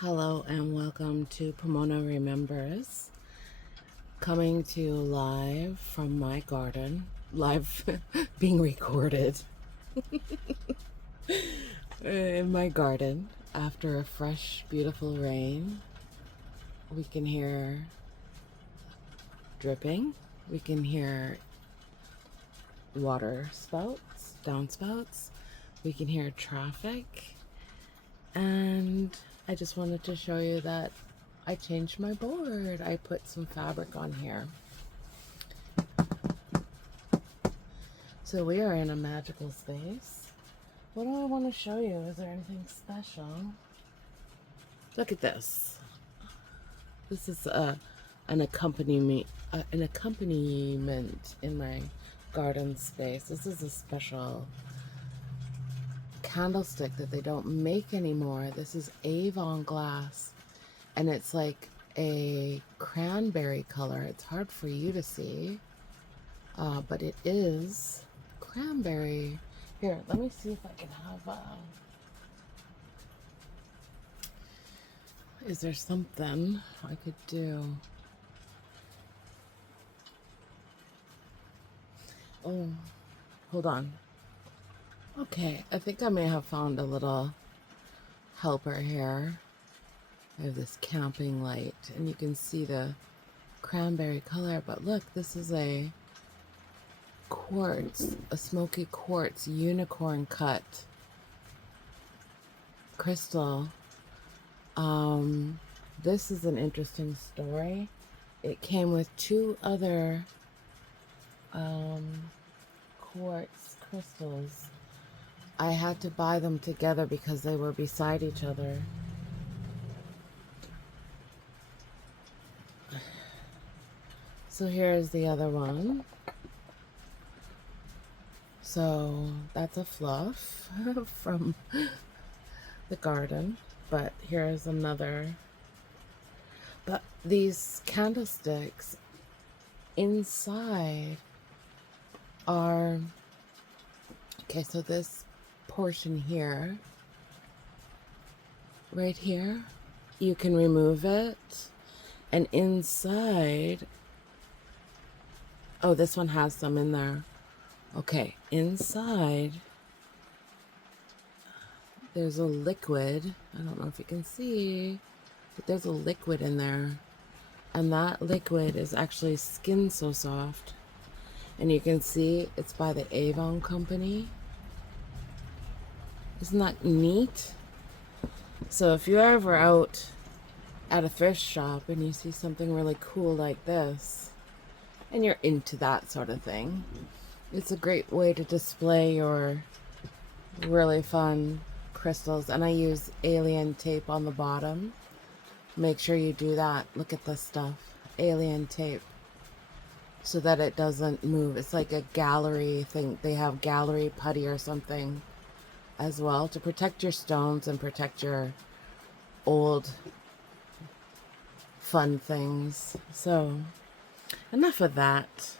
Hello and welcome to Pomona Remembers, coming to you live from my garden, live being recorded in my garden after a fresh, beautiful rain. We can hear dripping, we can hear water spouts, downspouts, we can hear traffic, and I just wanted to show you that I changed my board. I put some fabric on here. So we are in a magical space. What do I want to show you? Is there anything special? Look at this. This is an accompaniment in my garden space. This is a special candlestick that they don't make anymore. This is Avon glass, and it's like a cranberry color. It's hard for you to see, but it is cranberry. Here, let me see if I can have is there something I could do? Oh, hold on. Okay, I think I may have found a little helper here. I have this camping light, and you can see the cranberry color, but look, this is a quartz, a smoky quartz unicorn cut crystal. This is an interesting story. It came with two other quartz crystals. I had to buy them together because they were beside each other. So here's the other one. So that's a fluff from the garden, but here's another. But these candlesticks inside are, okay, so this portion here, right here, you can remove it, and inside, oh, this one has some in there. Okay, inside there's a liquid. I don't know if you can see, but there's a liquid in there, and that liquid is actually Skin So Soft, and you can see it's by the Avon company. Isn't that neat? So if you're ever out at a thrift shop and you see something really cool like this, and you're into that sort of thing, it's a great way to display your really fun crystals. And I use alien tape on the bottom. Make sure you do that. Look at this stuff. Alien tape. So that it doesn't move. It's like a gallery thing. They have gallery putty or something as well to protect your stones and protect your old fun things. So enough of that.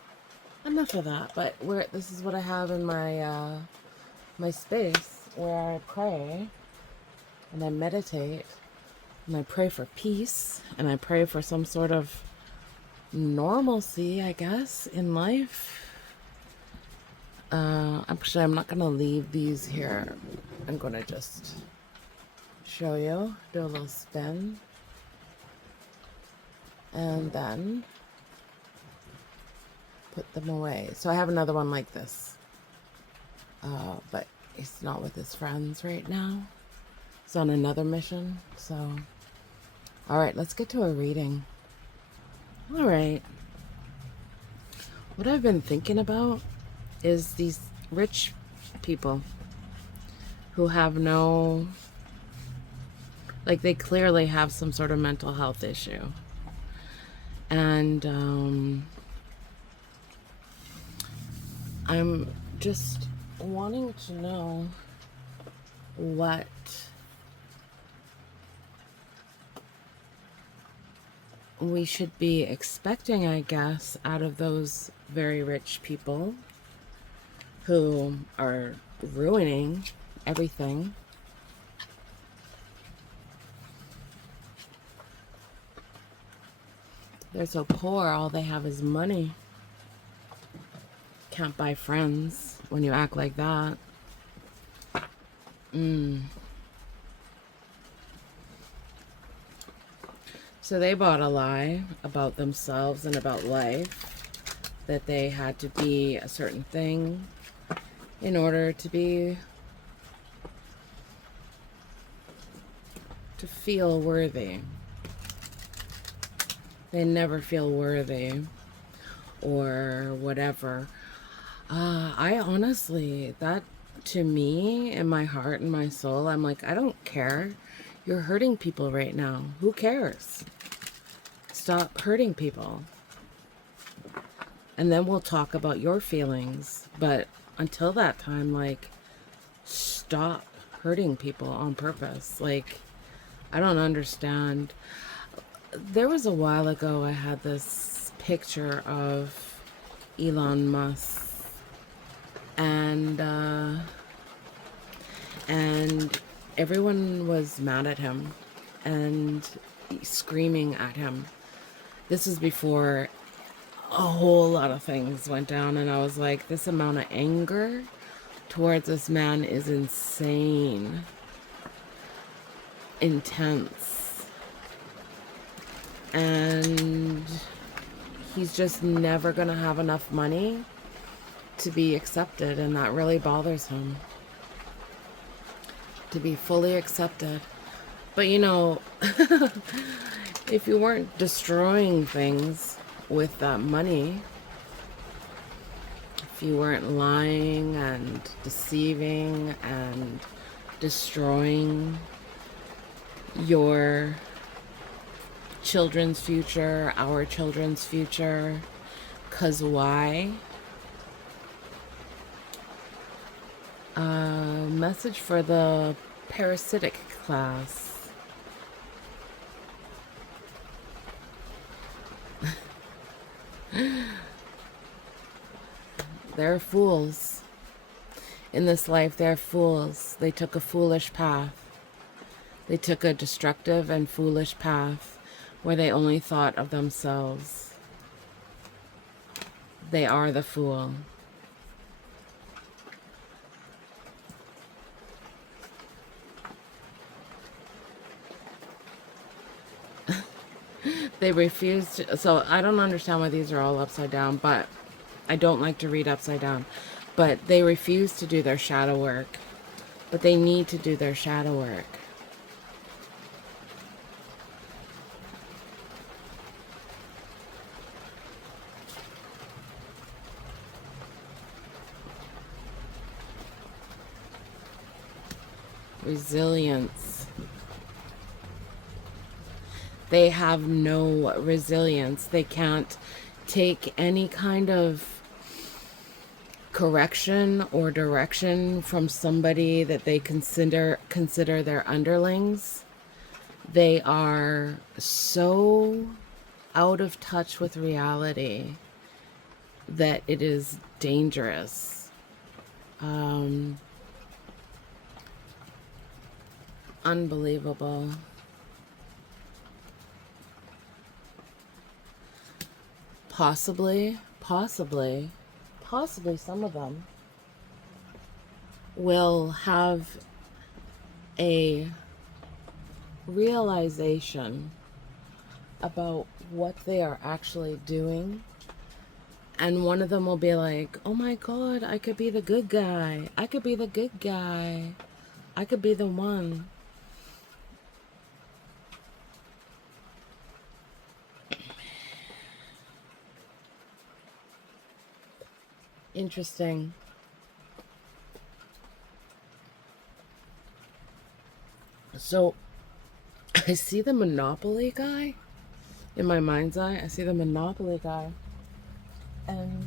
But this is what I have in my my space where I pray and I meditate and I pray for peace and I pray for some sort of normalcy, I guess, in life. Actually, I'm not going to leave these here. I'm going to just show you, do a little spin, and then put them away. So I have another one like this, but he's not with his friends right now. He's on another mission. So, all right, let's get to a reading. All right. What I've been thinking about is these rich people who have no, like, they clearly have some sort of mental health issue. And I'm just wanting to know what we should be expecting, I guess, out of those very rich people who are ruining everything. They're so poor, all they have is money. Can't buy friends when you act like that. So they bought a lie about themselves and about life, that they had to be a certain thing in order to feel worthy. They never feel worthy or whatever. I honestly, that to me, in my heart and my soul, I'm like, I don't care. You're hurting people right now. Who cares? Stop hurting people. And then we'll talk about your feelings. But until that time, like, stop hurting people on purpose. Like, I don't understand. There was a while ago, I had this picture of Elon Musk. And everyone was mad at him and screaming at him. This is before a whole lot of things went down, and I was like, this amount of anger towards this man is insane. Intense. And he's just never gonna have enough money to be accepted, and that really bothers him. To be fully accepted. But you know, if you weren't destroying things with that money, if you weren't lying and deceiving and destroying your children's future, our children's future, 'cause why? Message for the parasitic class. They're fools. In this life, they're fools. They took a foolish path. They took a destructive and foolish path where they only thought of themselves. They are the fool. They refuse to, so I don't understand why these are all upside down, but I don't like to read upside down. But they refuse to do their shadow work. But they need to do their shadow work. Resilience. They have no resilience. They can't take any kind of correction or direction from somebody that they consider their underlings. They are so out of touch with reality that it is dangerous. Unbelievable. Possibly some of them will have a realization about what they are actually doing, and one of them will be like, oh my god, I could be the good guy. I could be the good guy. I could be the one. Interesting. So I see the Monopoly guy in my mind's eye. I see the Monopoly guy, and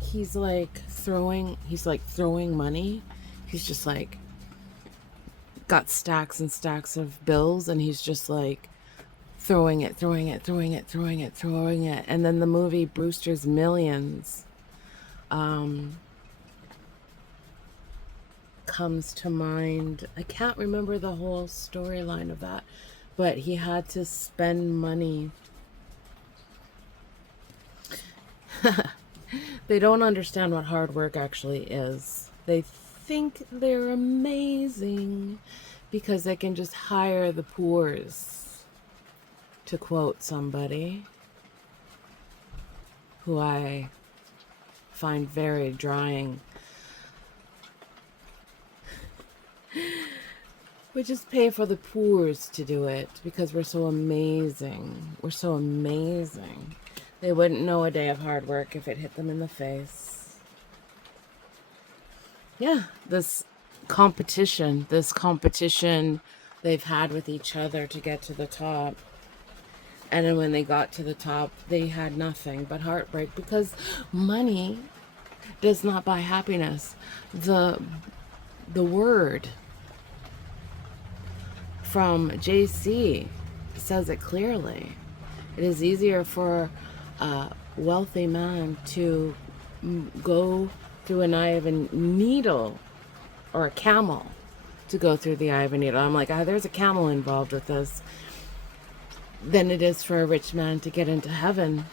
he's like throwing money. He's just like got stacks and stacks of bills, and he's just like throwing it. And then the movie Brewster's Millions comes to mind. I can't remember the whole storyline of that, but he had to spend money They don't understand what hard work actually is. They think they're amazing because they can just hire the poors, to quote somebody who I find very drying. We just pay for the poors to do it because we're so amazing. We're so amazing. They wouldn't know a day of hard work if it hit them in the face. Yeah, this competition they've had with each other to get to the top. And then when they got to the top, they had nothing but heartbreak because money does not buy happiness. The word from JC says it clearly. It is easier for a wealthy man to go through an eye of a needle, or a camel to go through the eye of a needle. I'm like, there's a camel involved with this, than it is for a rich man to get into heaven.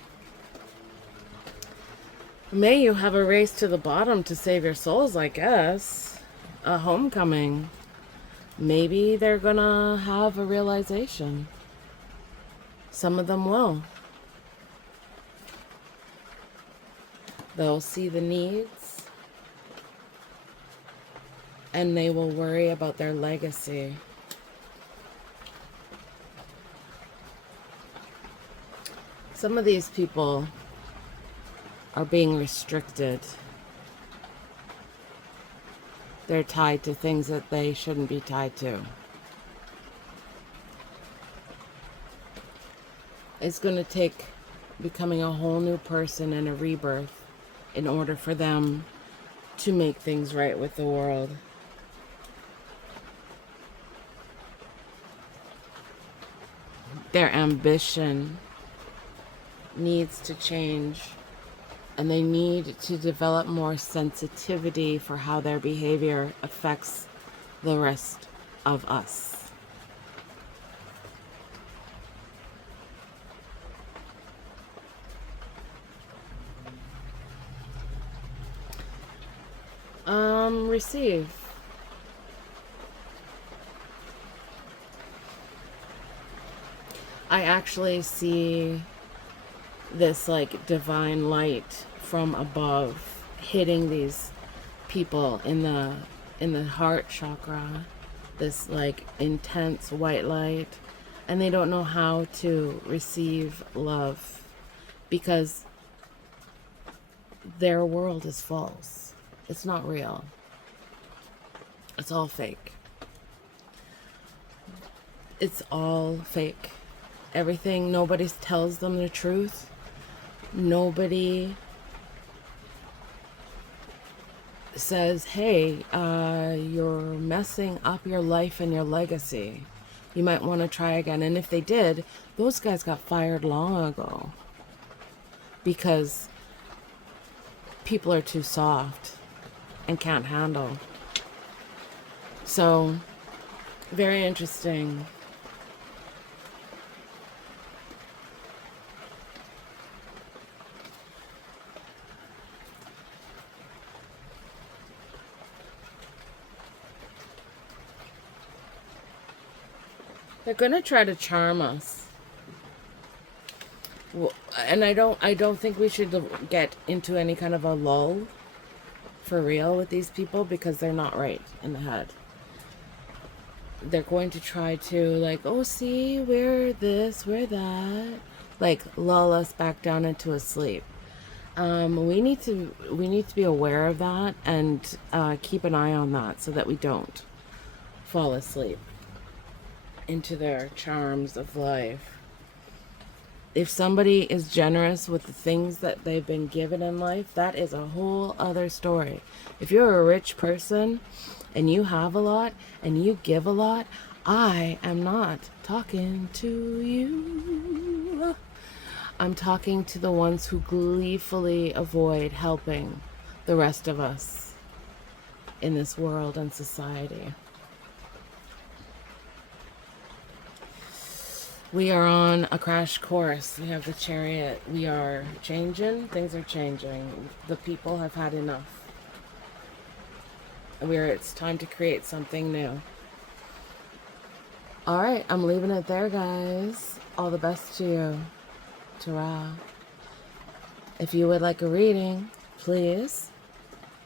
May you have a race to the bottom to save your souls, I guess. A homecoming. Maybe they're gonna have a realization. Some of them will. They'll see the needs, and they will worry about their legacy. Some of these people are being restricted. They're tied to things that they shouldn't be tied to. It's going to take becoming a whole new person and a rebirth in order for them to make things right with the world. Their ambition needs to change, and they need to develop more sensitivity for how their behavior affects the rest of us. Receive. I actually see this like divine light from above hitting these people in the heart chakra, this like intense white light, and they don't know how to receive love because their world is false. It's not real. It's all fake. It's all fake. Everything, nobody tells them the truth. Nobody says, hey, you're messing up your life and your legacy. You might want to try again. And if they did, those guys got fired long ago because people are too soft and can't handle. So, very interesting. They're gonna try to charm us. Well, and I don't think we should get into any kind of a lull for real with these people because they're not right in the head. They're going to try to like, oh, see, we're this, we're that, like lull us back down into a sleep. We need to be aware of that and keep an eye on that so that we don't fall asleep into their charms of life. If somebody is generous with the things that they've been given in life, that is a whole other story. If you're a rich person and you have a lot and you give a lot, I am not talking to you. I'm talking to the ones who gleefully avoid helping the rest of us in this world and society. We are on a crash course. We have the chariot. We are changing. Things are changing. The people have had enough. It's time to create something new. All right, I'm leaving it there, guys. All the best to you. Ta-ra. If you would like a reading, please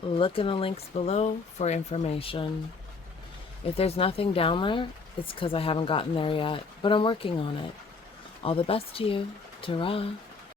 look in the links below for information. If there's nothing down there, it's because I haven't gotten there yet, but I'm working on it. All the best to you. Ta-ra.